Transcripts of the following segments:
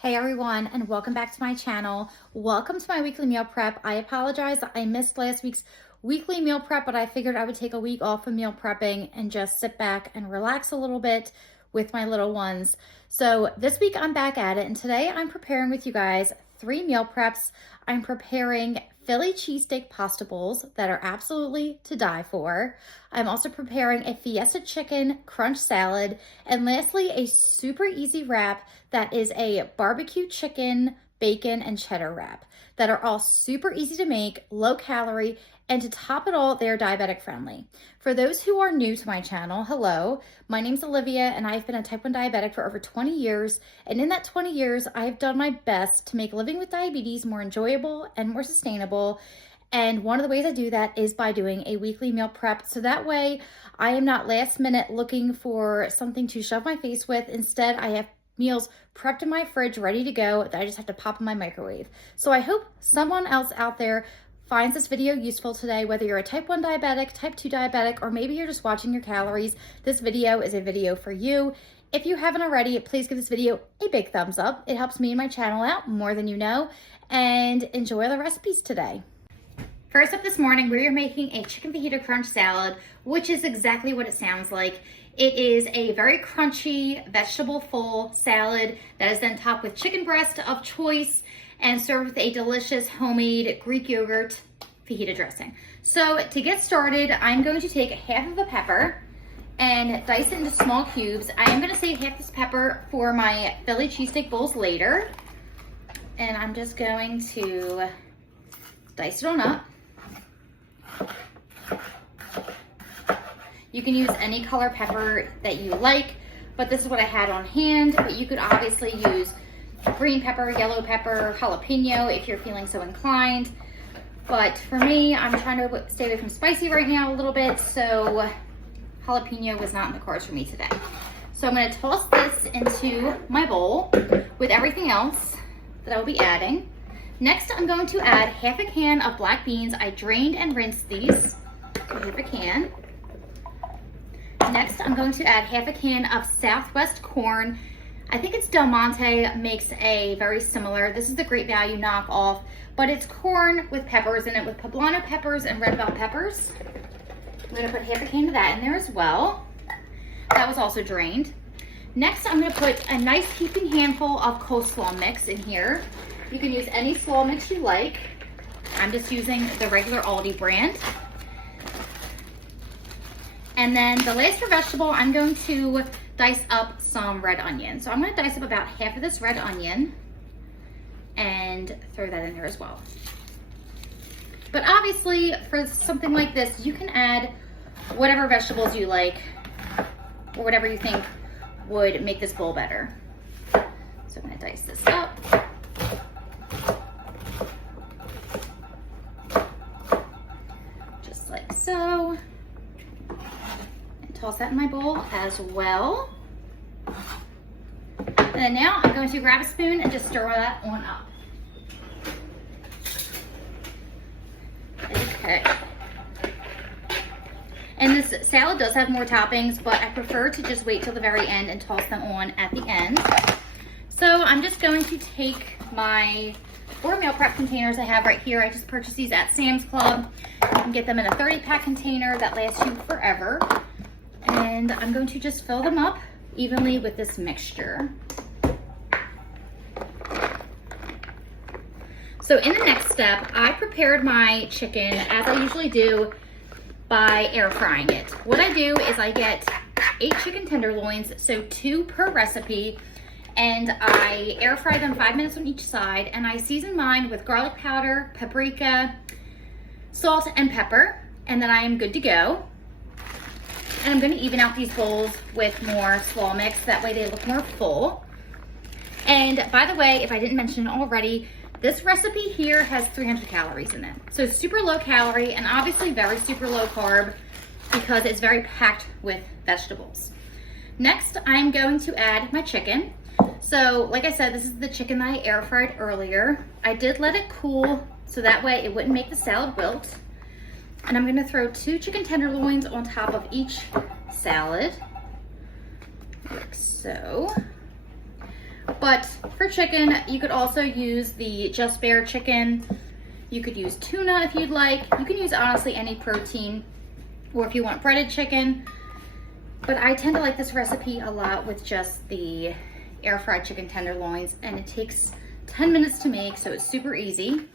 Hey everyone, and welcome back to my channel. Welcome to my weekly meal prep. I apologize that I missed last week's weekly meal prep, but I figured I would take a week off of meal prepping and just sit back and relax a little bit with my little ones. So this week I'm back at it, and today I'm preparing with you guys 3 meal preps. I'm preparing Philly cheesesteak pasta bowls that are absolutely to die for. I'm also preparing a Fiesta chicken crunch salad, and lastly, a super easy wrap that is a barbecue chicken, bacon, and cheddar wrap that are all super easy to make, low calorie, and to top it all, they're diabetic friendly. For those who are new to my channel, hello, my name's Olivia and I've been a type 1 diabetic for over 20 years. And in that 20 years, I've done my best to make living with diabetes more enjoyable and more sustainable. And one of the ways I do that is by doing a weekly meal prep. So that way I am not last minute looking for something to shove my face with. Instead, I have meals prepped in my fridge, ready to go, that I just have to pop in my microwave. So I hope someone else out there finds this video useful today, whether you're a type 1 diabetic, type 2 diabetic, or maybe you're just watching your calories. This video is a video for you. If you haven't already, please give this video a big thumbs up. It helps me and my channel out more than you know, and enjoy the recipes today. First up this morning, we're making a chicken fajita crunch salad, which is exactly what it sounds like. It is a very crunchy, vegetable-full salad that is then topped with chicken breast of choice and served with a delicious homemade Greek yogurt fajita dressing. So to get started, I'm going to take half of a pepper and dice it into small cubes. I am going to save half this pepper for my Philly cheesesteak bowls later. And I'm just going to dice it on up. You can use any color pepper that you like, but this is what I had on hand. But you could obviously use green pepper, yellow pepper, jalapeno if you're feeling so inclined. But for me, I'm trying to stay away from spicy right now a little bit, so jalapeno was not in the cards for me today. So I'm going to toss this into my bowl with everything else that I will be adding. Next, I'm going to add half a can of black beans. I drained and rinsed these, so half a can. Next, I'm going to add half a can of Southwest corn. I think it's Del Monte makes a very similar. This is the Great Value knockoff, but it's corn with peppers in it, with poblano peppers and red bell peppers. I'm gonna put half a can of that in there as well. That was also drained. Next, I'm gonna put a nice heaping handful of coleslaw mix in here. You can use any slaw mix you like. I'm just using the regular Aldi brand. And then the last for vegetable, I'm going to dice up some red onion. So I'm going to dice up about half of this red onion and throw that in there as well. But obviously, for something like this, you can add whatever vegetables you like or whatever you think would make this bowl better. So I'm going to dice this up. Just like so. Toss that in my bowl as well. And then now I'm going to grab a spoon and just stir that on up. Okay. And this salad does have more toppings, but I prefer to just wait till the very end and toss them on at the end. So I'm just going to take my 4 meal prep containers I have right here. I just purchased these at Sam's Club. You can get them in a 30-pack container that lasts you forever. And I'm going to just fill them up evenly with this mixture. So in the next step, I prepared my chicken as I usually do by air frying it. What I do is I get 8 chicken tenderloins, so 2 per recipe, and I air fry them 5 minutes on each side, and I season mine with garlic powder, paprika, salt, and pepper, and then I am good to go. And I'm going to even out these bowls with more slaw mix. That way they look more full. And by the way, if I didn't mention it already, this recipe here has 300 calories in it. So super low calorie and obviously very super low carb because it's very packed with vegetables. Next, I'm going to add my chicken. So like I said, this is the chicken that I air fried earlier. I did let it cool so that way it wouldn't make the salad wilt. And I'm gonna throw 2 chicken tenderloins on top of each salad, like so. But for chicken, you could also use the just bare chicken. You could use tuna if you'd like. You can use honestly any protein, or if you want breaded chicken. But I tend to like this recipe a lot with just the air fried chicken tenderloins, and it takes 10 minutes to make, so it's super easy.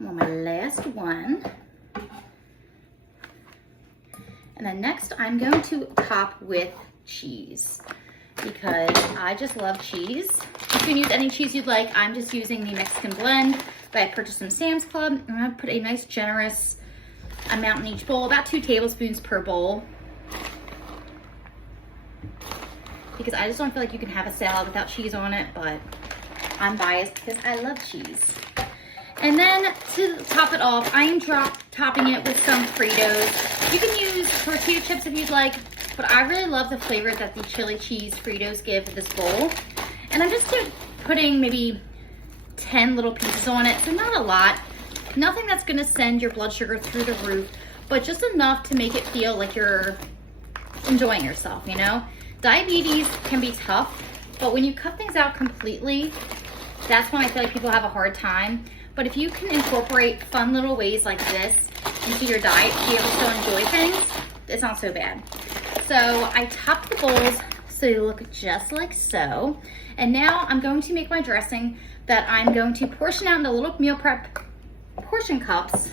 I'm on my last one. And then next I'm going to top with cheese because I just love cheese. You can use any cheese you'd like. I'm just using the Mexican blend that I purchased from Sam's Club. I'm gonna put a nice generous amount in each bowl, about 2 tablespoons per bowl. Because I just don't feel like you can have a salad without cheese on it, but I'm biased because I love cheese. And then to top it off, I am topping it with some Fritos. You can use tortilla chips if you'd like, but I really love the flavor that the chili cheese Fritos give this bowl. And I'm just putting maybe 10 little pieces on it, so not a lot. Nothing that's gonna send your blood sugar through the roof, but just enough to make it feel like you're enjoying yourself, you know? Diabetes can be tough, but when you cut things out completely, that's when I feel like people have a hard time. But if you can incorporate fun little ways like this into your diet to be able to enjoy things, it's not so bad. So I topped the bowls so they look just like so. And now I'm going to make my dressing that I'm going to portion out into little meal prep portion cups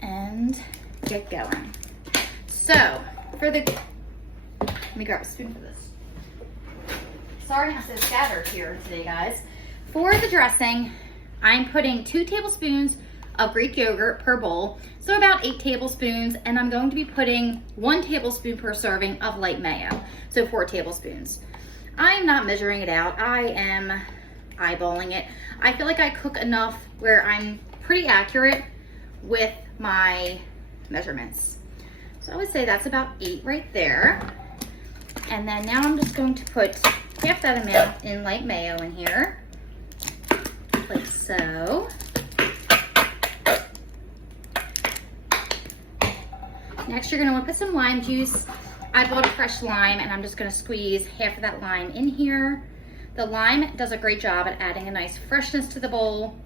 and get going. So for the, let me grab a spoon for this. Sorry I'm so scattered here today, guys. For the dressing, I'm putting 2 tablespoons of Greek yogurt per bowl, so about 8 tablespoons, and I'm going to be putting 1 tablespoon per serving of light mayo, so 4 tablespoons. I'm not measuring it out, I am eyeballing it. I feel like I cook enough where I'm pretty accurate with my measurements. So I would say that's about 8 right there. And then now I'm just going to put half that amount in light mayo in here, like so. Next, you're gonna want to put some lime juice. I bought a fresh lime and I'm just gonna squeeze half of that lime in here. The lime does a great job at adding a nice freshness to the bowl.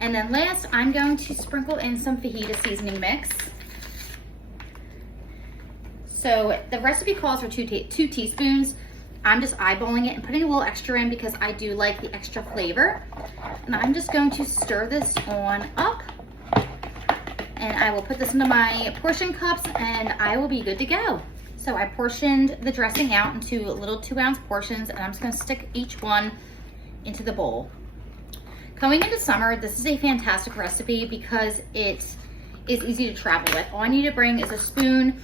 And then last, I'm going to sprinkle in some fajita seasoning mix. So the recipe calls for 2 teaspoons. I'm just eyeballing it and putting a little extra in because I do like the extra flavor. And I'm just going to stir this on up. And I will put this into my portion cups and I will be good to go. So I portioned the dressing out into little 2-ounce portions and I'm just gonna stick each one into the bowl. Going into summer, this is a fantastic recipe because it is easy to travel with. All I need to bring is a spoon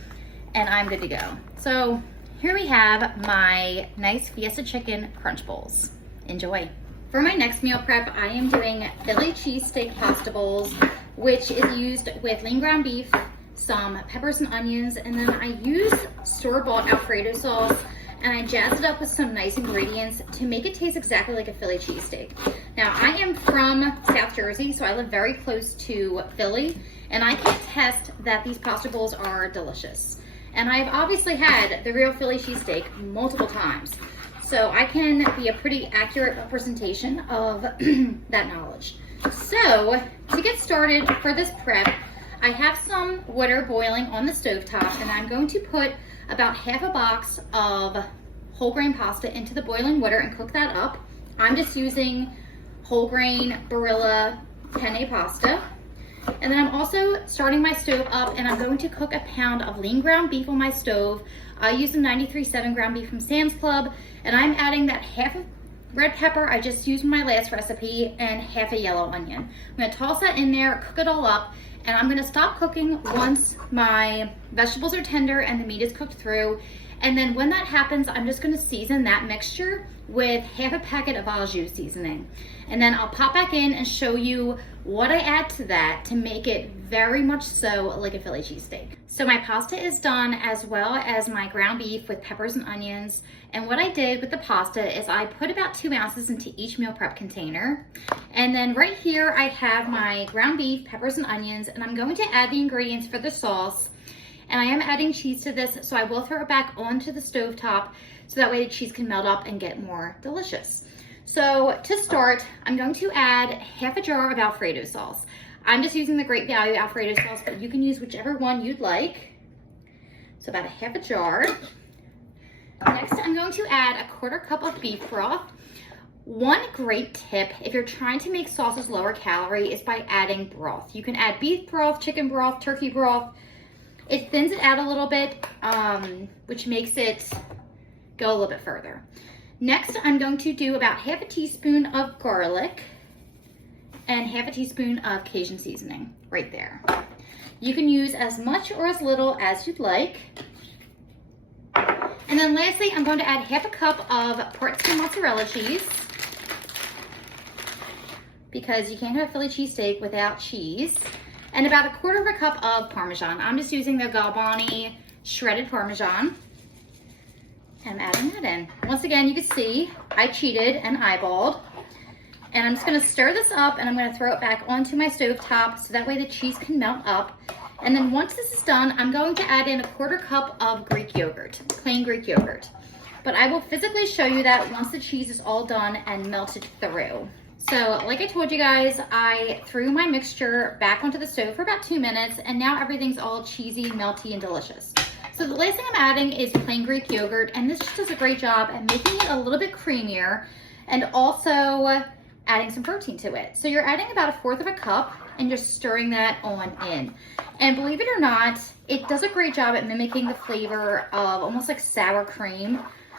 and I'm good to go. So here we have my nice Fiesta chicken crunch bowls. Enjoy. For my next meal prep, I am doing Philly cheesesteak pasta bowls, which is used with lean ground beef, some peppers and onions, and then I use store-bought Alfredo sauce, and I jazzed it up with some nice ingredients to make it taste exactly like a Philly cheesesteak. Now, I am from South Jersey, so I live very close to Philly, and I can attest that these pasta bowls are delicious. And I've obviously had the real Philly cheesesteak multiple times, so I can be a pretty accurate representation of that knowledge. So, to get started for this prep, I have some water boiling on the stovetop, and I'm going to put about half a box of whole grain pasta into the boiling water and cook that up. I'm just using whole grain Barilla penne pasta. And then I'm also starting my stove up and I'm going to cook a pound of lean ground beef on my stove. I use the 93.7 ground beef from Sam's Club, and I'm adding that half of red pepper I just used in my last recipe and half a yellow onion. I'm gonna toss that in there, cook it all up, and I'm gonna stop cooking once my vegetables are tender and the meat is cooked through. And then when that happens, I'm just gonna season that mixture with half a packet of au jus seasoning. And then I'll pop back in and show you what I add to that to make it very much so like a Philly cheesesteak. So my pasta is done, as well as my ground beef with peppers and onions. And what I did with the pasta is I put about 2 ounces into each meal prep container. And then right here I have my ground beef, peppers and onions, and I'm going to add the ingredients for the sauce. And I am adding cheese to this, so I will throw it back onto the stovetop so that way the cheese can melt up and get more delicious. So to start, I'm going to add half a jar of Alfredo sauce. I'm just using the Great Value Alfredo sauce, but you can use whichever one you'd like. So about a half a jar. Next, I'm going to add a 1/4 cup of beef broth. One great tip, if you're trying to make sauces lower calorie, is by adding broth. You can add beef broth, chicken broth, turkey broth. It thins it out a little bit, which makes it go a little bit further. Next, I'm going to do about half a teaspoon of garlic and half a teaspoon of Cajun seasoning right there. You can use as much or as little as you'd like. And then lastly, I'm going to add half a cup of part 2 mozzarella cheese, because you can't have Philly cheesesteak without cheese, and about a 1/4 cup of Parmesan. I'm just using the Galbani shredded Parmesan. I'm adding that in. Once again, you can see I cheated and eyeballed. And I'm just gonna stir this up, and I'm gonna throw it back onto my stove top so that way the cheese can melt up. And then once this is done, I'm going to add in a 1/4 cup of Greek yogurt, plain Greek yogurt. But I will physically show you that once the cheese is all done and melted through. So like I told you guys, I threw my mixture back onto the stove for about 2 minutes, and now everything's all cheesy, melty, and delicious. So the last thing I'm adding is plain Greek yogurt, and this just does a great job at making it a little bit creamier and also adding some protein to it. So you're adding about a 1/4 cup and just stirring that on in. And believe it or not, it does a great job at mimicking the flavor of almost like sour cream.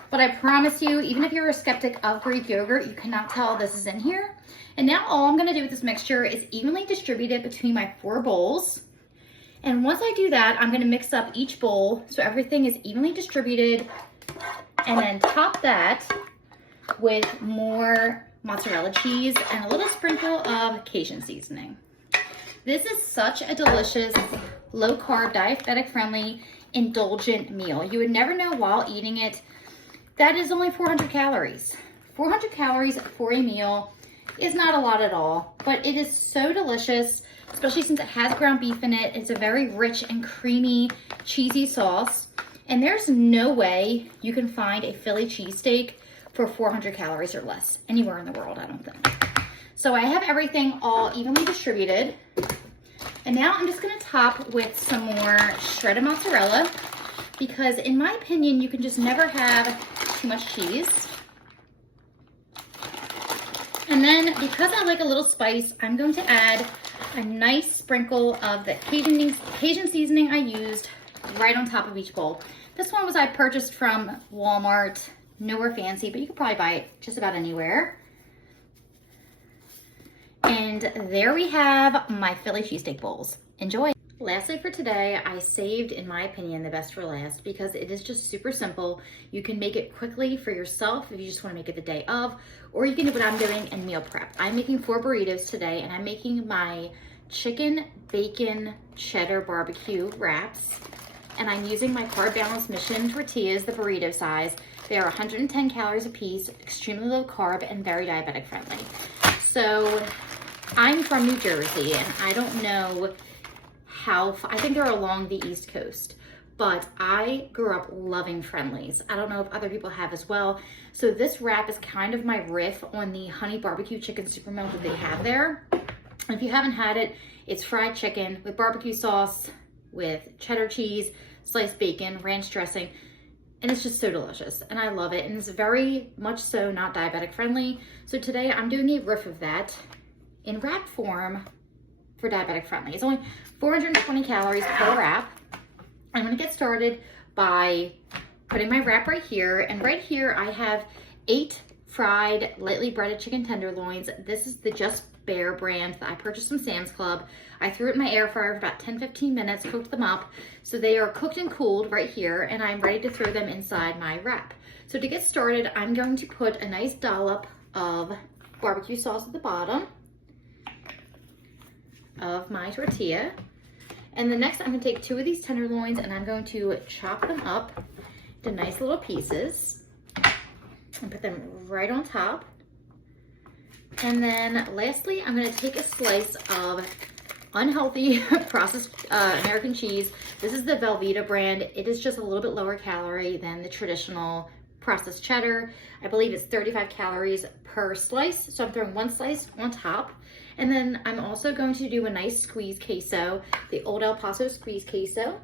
But I promise you, even if you're a skeptic of Greek yogurt, you cannot tell this is in here. And now all I'm gonna do with this mixture is evenly distribute it between my 4 bowls. And once I do that, I'm gonna mix up each bowl so everything is evenly distributed, and then top that with more mozzarella cheese and a little sprinkle of Cajun seasoning. This is such a delicious, low-carb, diabetic-friendly, indulgent meal. You would never know while eating it. That is only 400 calories. 400 calories for a meal is not a lot at all, but it is so delicious, especially since it has ground beef in it. It's a very rich and creamy, cheesy sauce. And there's no way you can find a Philly cheesesteak for 400 calories or less anywhere in the world, I don't think. So I have everything all evenly distributed. And now I'm just gonna top with some more shredded mozzarella, because in my opinion, you can just never have too much cheese. And then because I like a little spice, I'm going to add a nice sprinkle of the Cajun seasoning I used right on top of each bowl. This one I purchased from Walmart, nowhere fancy, but you could probably buy it just about anywhere. And there we have my Philly cheesesteak bowls. Enjoy. Lastly for today, I saved, in my opinion, the best for last, because it is just super simple. You can make it quickly for yourself if you just want to make it the day of, or you can do what I'm doing and meal prep. I'm making 4 burritos today, and I'm making my chicken, bacon, cheddar barbecue wraps, and I'm using my Carb Balance Mission tortillas, the burrito size. They are 110 calories a piece, extremely low carb, and very diabetic friendly. So I'm from New Jersey, and I don't know I think they're along the East Coast, but I grew up loving Friendlies. I don't know if other people have as well. So this wrap is kind of my riff on the honey barbecue chicken super melt that they have there. If you haven't had it, it's fried chicken with barbecue sauce, with cheddar cheese, sliced bacon, ranch dressing, and it's just so delicious, and I love it, and it's very much so not diabetic friendly. So today I'm doing a riff of that in wrap form for diabetic friendly. It's only 420 calories per wrap. I'm gonna get started by putting my wrap right here, and right here I have 8 fried, lightly breaded chicken tenderloins. This is the Just Bare brand that I purchased from Sam's Club. I threw it in my air fryer for about 10-15 minutes, cooked them up. So they are cooked and cooled right here, and I'm ready to throw them inside my wrap. So to get started, I'm going to put a nice dollop of barbecue sauce at the bottom of my tortilla. And then next I'm gonna take 2 of these tenderloins, and I'm going to chop them up into nice little pieces and put them right on top. And then lastly, I'm gonna take a slice of unhealthy processed American cheese. This is the Velveeta brand. It is just a little bit lower calorie than the traditional processed cheddar. I believe it's 35 calories per slice. So I'm throwing one slice on top. And then I'm also going to do a nice squeeze queso, the Old El Paso squeeze queso.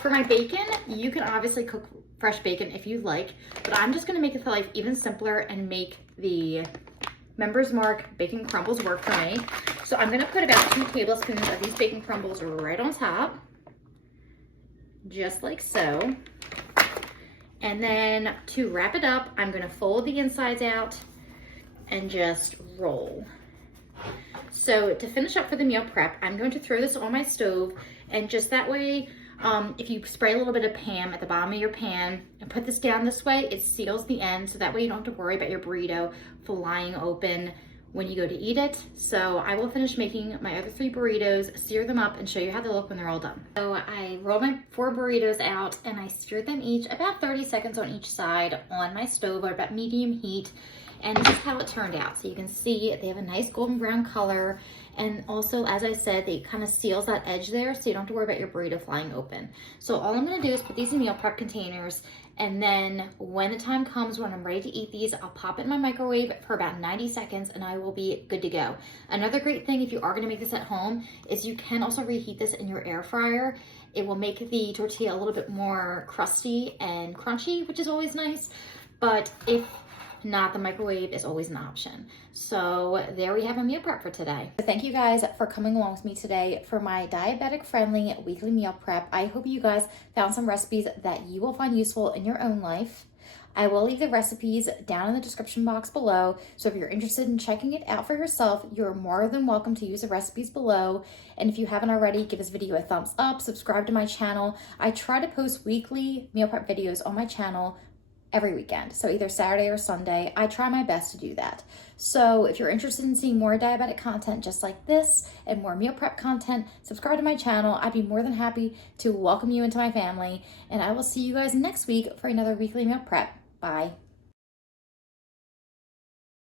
For my bacon, you can obviously cook fresh bacon if you like, but I'm just gonna make the life even simpler and make the Members Mark bacon crumbles work for me. So I'm gonna put about 2 tablespoons of these bacon crumbles right on top, just like so. And then to wrap it up, I'm gonna fold the insides out and just roll. So to finish up for the meal prep, I'm going to throw this on my stove, and just that way, if you spray a little bit of Pam at the bottom of your pan and put this down this way, it seals the end, so that way you don't have to worry about your burrito flying open when you go to eat it. So I will finish making my other 3 burritos, sear them up, and show you how they look when they're all done. So I rolled my 4 burritos out and I seared them each about 30 seconds on each side on my stove at about medium heat. And this is how it turned out. So you can see they have a nice golden brown color. And also, as I said, they kind of seals that edge there, so you don't have to worry about your burrito flying open. So all I'm gonna do is put these in meal prep containers, and then when the time comes when I'm ready to eat these, I'll pop it in my microwave for about 90 seconds and I will be good to go. Another great thing if you are gonna make this at home is you can also reheat this in your air fryer. It will make the tortilla a little bit more crusty and crunchy, which is always nice. But if not, the microwave is always an option. So there we have a meal prep for today. Thank you guys for coming along with me today for my diabetic friendly weekly meal prep. I hope you guys found some recipes that you will find useful in your own life. I will leave the recipes down in the description box below, so if you're interested in checking it out for yourself, you're more than welcome to use the recipes below. And if you haven't already, give this video a thumbs up, subscribe to my channel. I try to post weekly meal prep videos on my channel every weekend, so either Saturday or Sunday. I try my best to do that. So if you're interested in seeing more diabetic content just like this and more meal prep content, subscribe to my channel. I'd be more than happy to welcome you into my family, and I will see you guys next week for another weekly meal prep. Bye.